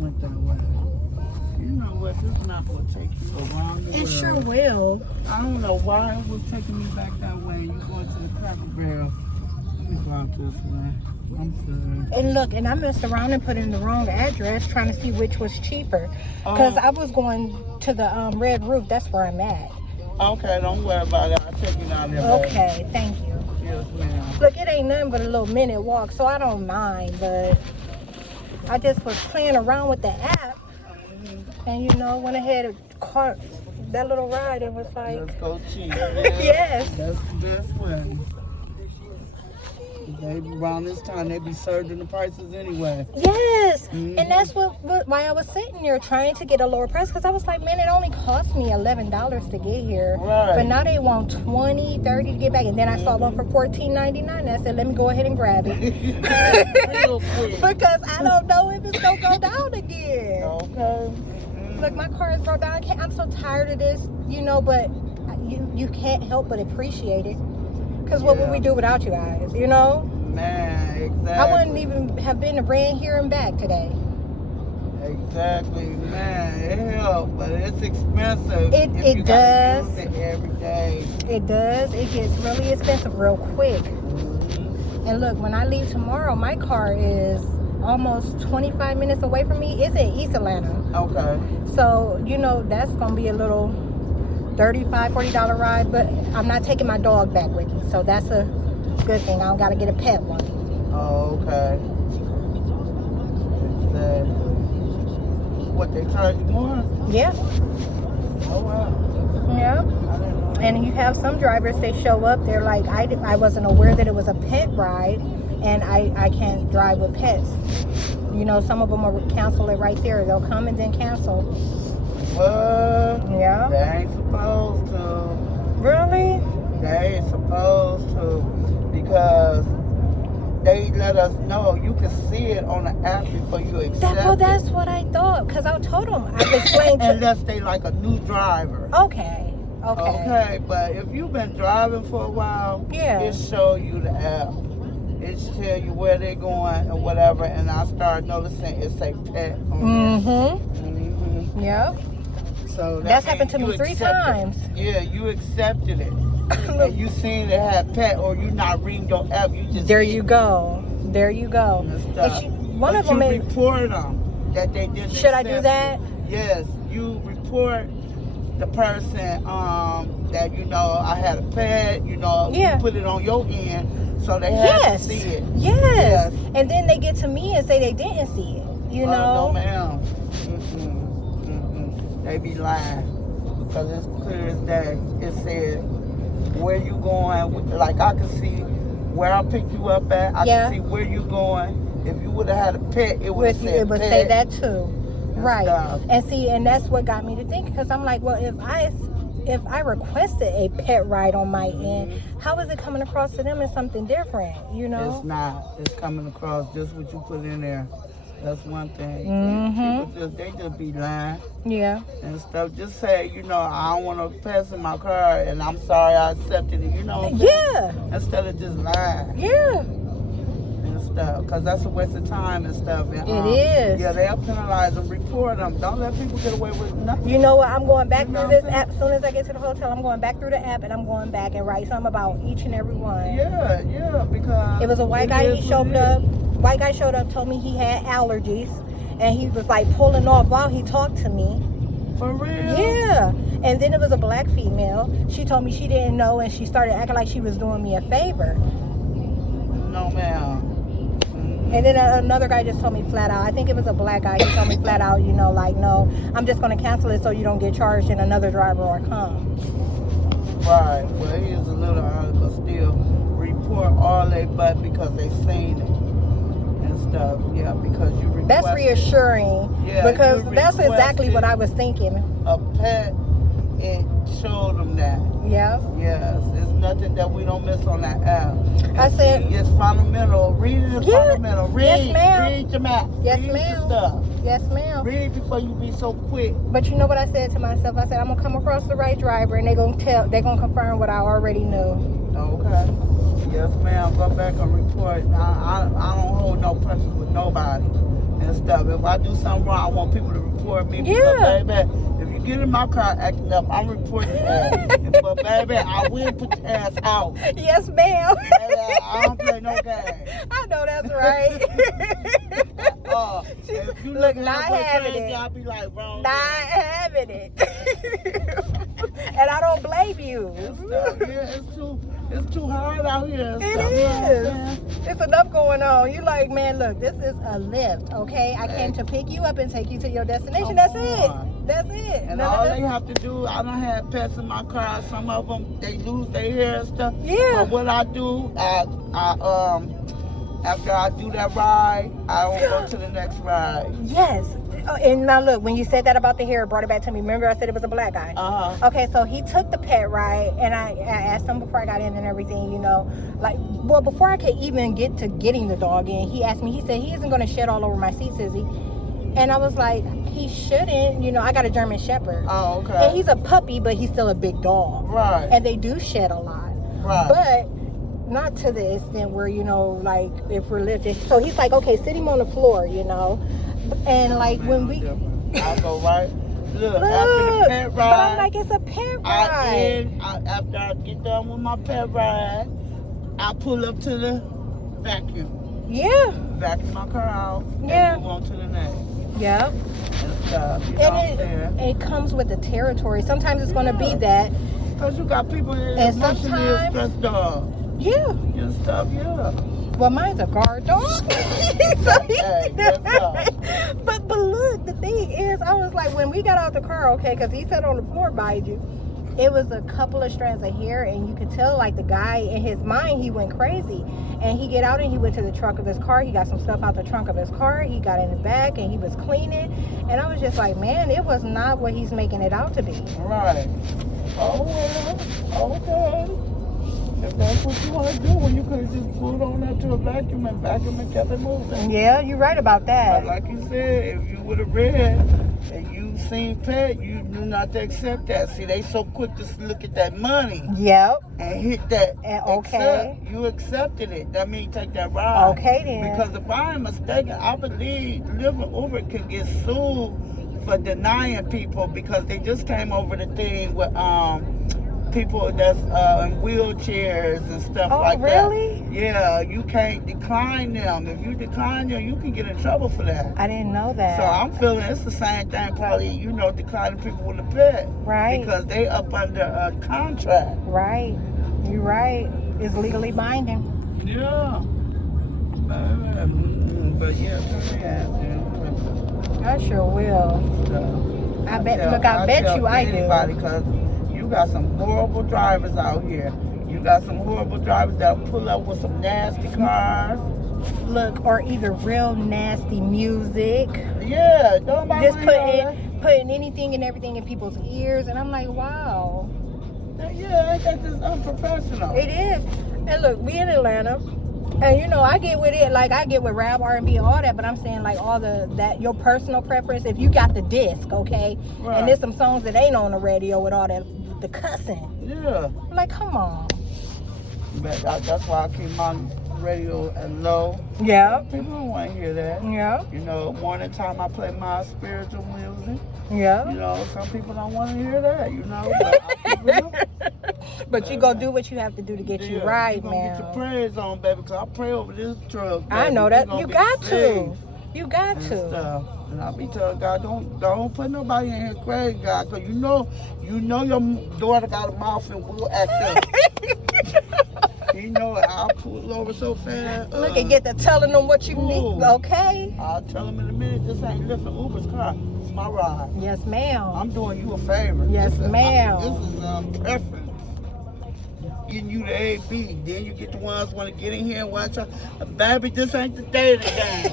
went that way. You know what? This map will take you around the world. It sure will. I don't know why it was taking me back that way. You going to the Cracker Barrel. Let me go out this way. I'm sorry. And look, and I messed around and put in the wrong address trying to see which was cheaper. Because I was going to the Red Roof. That's where I'm at. Okay, don't worry about it. I'll take you down there. Okay, thank you. Yes, ma'am. Look, it ain't nothing but a little minute walk, so I don't mind. But I just was playing around with the app. And, you know, went ahead and caught that little ride and was like... Let's go cheap. Yes. That's the best way. They, around this time, they be surging the prices anyway. Yes, and that's why I was sitting there trying to get a lower price, because I was like, man, it only cost me $11 to get here. Right. But now they want $20, $30 to get back. And then I saw one for $14.99. I said, let me go ahead and grab it. Real quick. Because I don't know if it's going to go down again. Okay. Look, my car is broke down. I'm so tired of this, you know, but you can't help but appreciate it. Because what would we do without you guys, you know? Man, exactly. I wouldn't even have been ran here and back today. Exactly, man. It helps, but it's expensive. It does. Use it every day. It does. It gets really expensive real quick. And look, when I leave tomorrow, my car is almost 25 minutes away from me. It's in East Atlanta. Okay. So, you know, that's going to be a little $35, $40 ride, but I'm not taking my dog back with me. So that's a good thing. I don't got to get a pet one. Oh, okay. Exactly. What, they charge you more? Yeah. Oh, wow. Yeah. I didn't know. And you have some drivers, they show up, they're like, I wasn't aware that it was a pet ride, and I can't drive with pets. You know, some of them will cancel it right there. They'll come and then cancel. What? Yeah. They ain't supposed to. Really? They ain't supposed to, because they let us know. You can see it on the app before you accept Well, that's it. what I thought, because I told them, I explained to Unless they like a new driver. Okay. Okay, but if you've been driving for a while, it show you the app. It tell you where they're going and whatever, and I started noticing it say pet on there. Yep. So That's happened to me 3 times. Yeah, you accepted it. And you seen it had pet, or you not reading your app, you just There you go. There you go. One of them made report them that they didn't. Should I do that? Yes, you report the person that, you know, I had a pet, you know, you put it on your end so they have to see it. Yes. And then they get to me and say they didn't see it. You know? No, ma'am. They be lying, because it's clear as day. It said where you going. Like, I can see where I picked you up at. I can see where you going. If you would have had a pet, it would say that too. Right. And see, and that's what got me to think, because I'm like, well, if I requested a pet ride on my end, how is it coming across to them as something different, you know? It's not. It's coming across just what you put in there. That's one thing. People they just be lying. Yeah. And stuff. Just say, you know, I don't want to pass in my car, and I'm sorry I accepted it. You know what I'm saying? Instead of just lying. Yeah. And stuff. Because that's a waste of time and stuff. And, it is. Yeah, they'll penalize them, report them. Don't let people get away with nothing. You know what? I'm going back through this app. As soon as I get to the hotel, I'm going back through the app, and I'm going back and write something about each and every one. Yeah, because... It was a white guy. He showed up. White guy showed up, told me he had allergies, and he was like pulling off while he talked to me. For real? Yeah. And then it was a black female. She told me she didn't know, and she started acting like she was doing me a favor. No, ma'am. And then another guy just told me flat out, I think it was a black guy, he told me flat out, you know, like, no, I'm just going to cancel it so you don't get charged and another driver will come. Right. Well, he is a little honest, but still report all they but because they seen it. Stuff, yeah, because you requested. That's reassuring, because that's exactly what I was thinking. A pet, it showed them that. Yeah. Yes, it's nothing that we don't miss on that app. I said it's fundamental. Read it is fundamental. Read, yes, ma'am. Read your map. Yes, read ma'am. Your stuff. Yes, ma'am. Read before you be so quick. But you know what I said to myself? I said I'm gonna come across the right driver, and they're gonna confirm what I already knew. Okay. Yes, ma'am. Go back and report. I don't hold no pressure with nobody. and stuff. If I do something wrong, I want people to report me. Yeah. Because, baby, if you get in my car acting up, I'm reporting your ass. But, baby, I will put your ass out. Yes, ma'am. Baby, I don't play no game. I know that's right. If you look, not having crazy, it. I'll be like, wrong. Not having it. And I don't blame you. It's too hard out here. It is. It's enough going on. You like, man, look, this is a lift, okay? I came to pick you up and take you to your destination. That's it. That's it. And all they have to do, I done had pets in my car. Some of them, they lose their hair and stuff. Yeah. But what I do, after I do that ride, I don't go to the next ride. Yes. And now look, when you said that about the hair, it brought it back to me. Remember I said it was a black guy? Okay, so he took the pet ride, and I asked him before I got in and everything, you know, like, well, before I could even get to getting the dog in, he asked me, he said, he isn't going to shed all over my seats, is he? And I was like, he shouldn't. You know, I got a German Shepherd. Oh, okay. And he's a puppy, but he's still a big dog. Right. And they do shed a lot. Right. But not to the extent where, you know, like, if we're lifting. So he's like, okay, sit him on the floor, you know. And like when we I'll go right. Look, after the pet ride, but I'm like, it's a pet ride. After I get done with my pet ride, I pull up to the vacuum. Yeah. Vacuum my car out. Yeah. And move on to the next. Yeah. And stuff. You And it comes with the territory. Sometimes it's going to be that. Because you got people that and emotionally sometimes, stressed dog. Yeah. And stuff, yeah. Well, mine's a guard dog. But look, the thing is, I was like, when we got out the car, okay, because he sat on the floor by you, it was a couple of strands of hair, and you could tell, like, the guy in his mind, he went crazy. And he get out and he went to the trunk of his car. He got some stuff out the trunk of his car. He got in the back and he was cleaning. And I was just like, man, it was not what he's making it out to be. Right. Oh, well, okay. If that's what you want to do, when you could have just pulled on up to a vacuum and kept it moving. Yeah, you're right about that. But like you said, if you would have read and you seen pet, you knew not to accept that. See, they so quick to look at that money. Yep. And hit that. And okay. You accepted it. That means take that ride. Okay then. Because if I am mistaken, I believe Uber can get sued for denying people because they just came over the thing with people that's in wheelchairs and stuff like that. Oh, really? Yeah, you can't decline them. If you decline them, you can get in trouble for that. I didn't know that. So I'm feeling it's the same thing, probably, you know, declining people with a pet. Right. Because they up under a contract. Right. You're right. It's legally binding. Yeah. But yeah, I sure will. I bet you I do. Because you got some horrible drivers out here. You got some horrible drivers that pull up with some nasty cars. Look, or either real nasty music. Yeah, nobody just putting anything and everything in people's ears, and I'm like, wow. Yeah, that's just unprofessional. It is. And look, we in Atlanta, and you know, I get with it, like I get with rap, R&B, and all that, but I'm saying like all that your personal preference. If you got the disc, okay, right. And there's some songs that ain't on the radio with all that the cussing. Yeah. I'm like, come on. But that's why I keep my radio low. Yeah. People don't want to hear that. Yeah. You know, morning time I play my spiritual music. Yeah. You know, some people don't want to hear that, you know. But I keep it up. But you go do what you have to do to get you right, man. Get your prayers on, baby, because I pray over this truck. Baby. I know that. You got to. You got to. Stuff. And I'll be telling God, don't put nobody in here crazy, God, because you know your daughter got a mouth and will act up. You know it. I'll pull over so fast. Look and get to telling them what you need, okay? I'll tell them in a minute, this ain't lifting Uber's car. It's my ride. Yes, ma'am. I'm doing you a favor. Yes, ma'am. This is preference. Getting you the A.B. Then you get the ones want to get in here and watch her. Baby, this ain't the day of the game.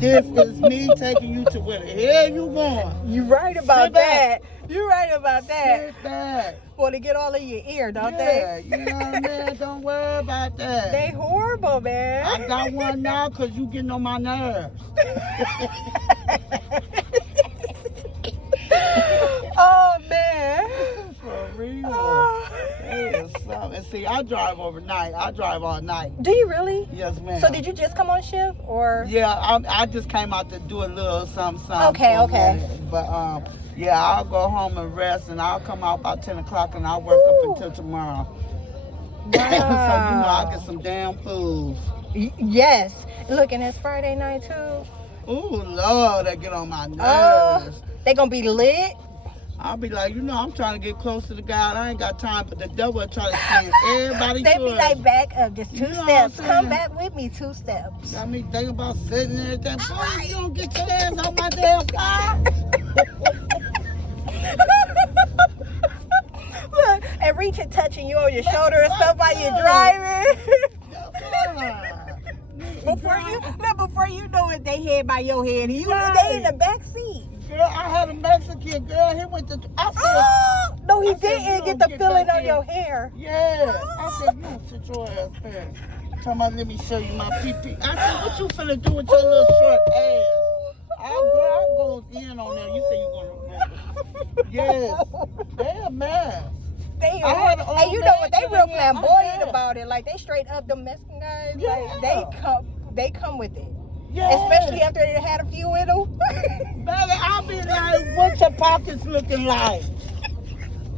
This is me taking you to where the hell you going. You right about that. You right about that. Sit back. Well, they get all in your ear, don't they? Yeah, you know what I mean? Don't worry about that. They horrible, man. I got one now because you getting on my nerves. Oh, man. For real. It is something. and see, I drive overnight. I drive all night. Do you really? Yes, ma'am. So did you just come on shift or? Yeah, I just came out to do a little something. Okay. But yeah, I'll go home and rest, and I'll come out about 10 o'clock, and I'll work up until tomorrow. Wow. So I'll get some damn food. Yes. Look, and it's Friday night too. Ooh, Lord, that get on my nerves. They gonna be lit. I'll be like, I'm trying to get close to the God. I ain't got time, but the devil will try to send everybody They to be us. like, back up, just 2 know steps. what I'm Come back with me, 2 steps. I mean, think about sitting there and boy, you don't get your ass on my damn car. Look, and reaching, touching you on your shoulder and stuff while you're driving. Before you know it, they head by your head. They in the back seat. Girl, I had a Mexican girl. He went to. I said, no, he I said, didn't get the feeling on your hair. Yeah. I said, you sit your ass first. Talking about, let me show you my pee-pee. I said, what you finna do with your little short ass? I goes in on there. You say you gonna remember. Yes. They're a mess. And you know what? They real flamboyant about it. Like, they straight up the Mexican guys. Yeah. Like, they come with it. Yeah. Especially after they had a few in them. Baby, I'll be like, what's your pockets looking like?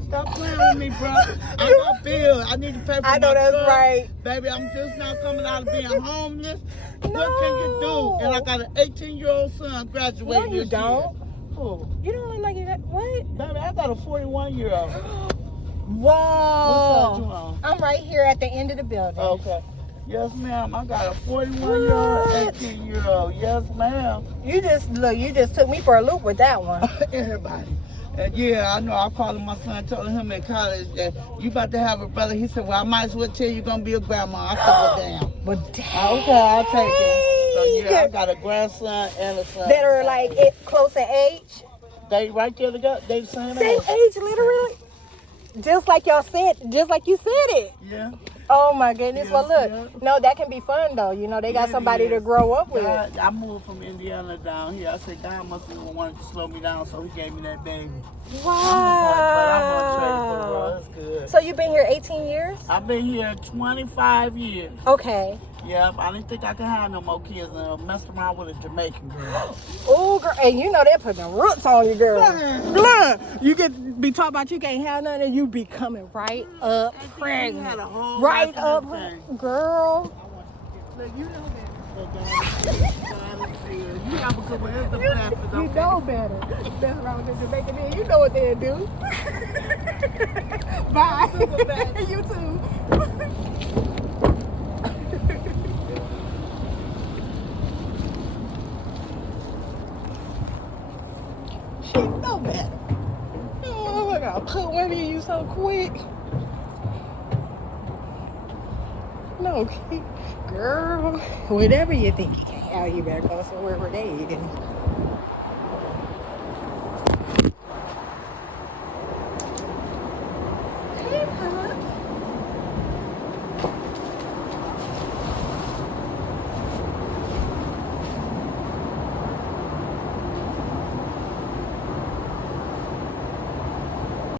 Stop playing with me, bro. I got bills. I need to pay for I know my that's truck. right. Baby, I'm just not coming out of being homeless. No. What can you do? And I got an 18-year-old son graduating this year. No, you don't. Who? You don't look like you got, what? Baby, I got a 41-year-old. Whoa. What side you on? I'm right here at the end of the building. Okay. Yes, ma'am. I got a 41-year-old, 18-year-old. Yes, ma'am. You just took me for a loop with that one. Everybody. And yeah, I know. I called my son, told him in college that you about to have a brother. He said, well, I might as well tell you going to be a grandma. I said, well, damn. Well, damn. Okay, I'll take it. So yeah, I got a grandson and a son. That are like close in age? They right there together. They the same Same age, literally? Just like y'all said, just like you said it. Yeah. Oh my goodness. Yes, Well, look, yeah. no, that can be fun though. You know, they got somebody to grow up with. I moved from Indiana down here. I said, God must have wanted to slow me down, so he gave me that baby. Wow. But I'm gonna trade for the world. It's good. So you've been here 18 years? I've been here 25 years. Okay. Yep, I didn't think I could have no more kids, and I messed around with a Jamaican girl. Oh, girl, and you know they put the roots on you, girl. Look, you could be talking about you can't have nothing, and you be coming right up pregnant. Right up, girl. Look, you know better. You have a good one. Here's the plastic. You know better. That's wrong with the Jamaican men. You know what they'll do. Bye. You too. She know better. Oh, I gotta put one in you so quick. No, girl. Whatever you think you can have, you better go somewhere where they eat it.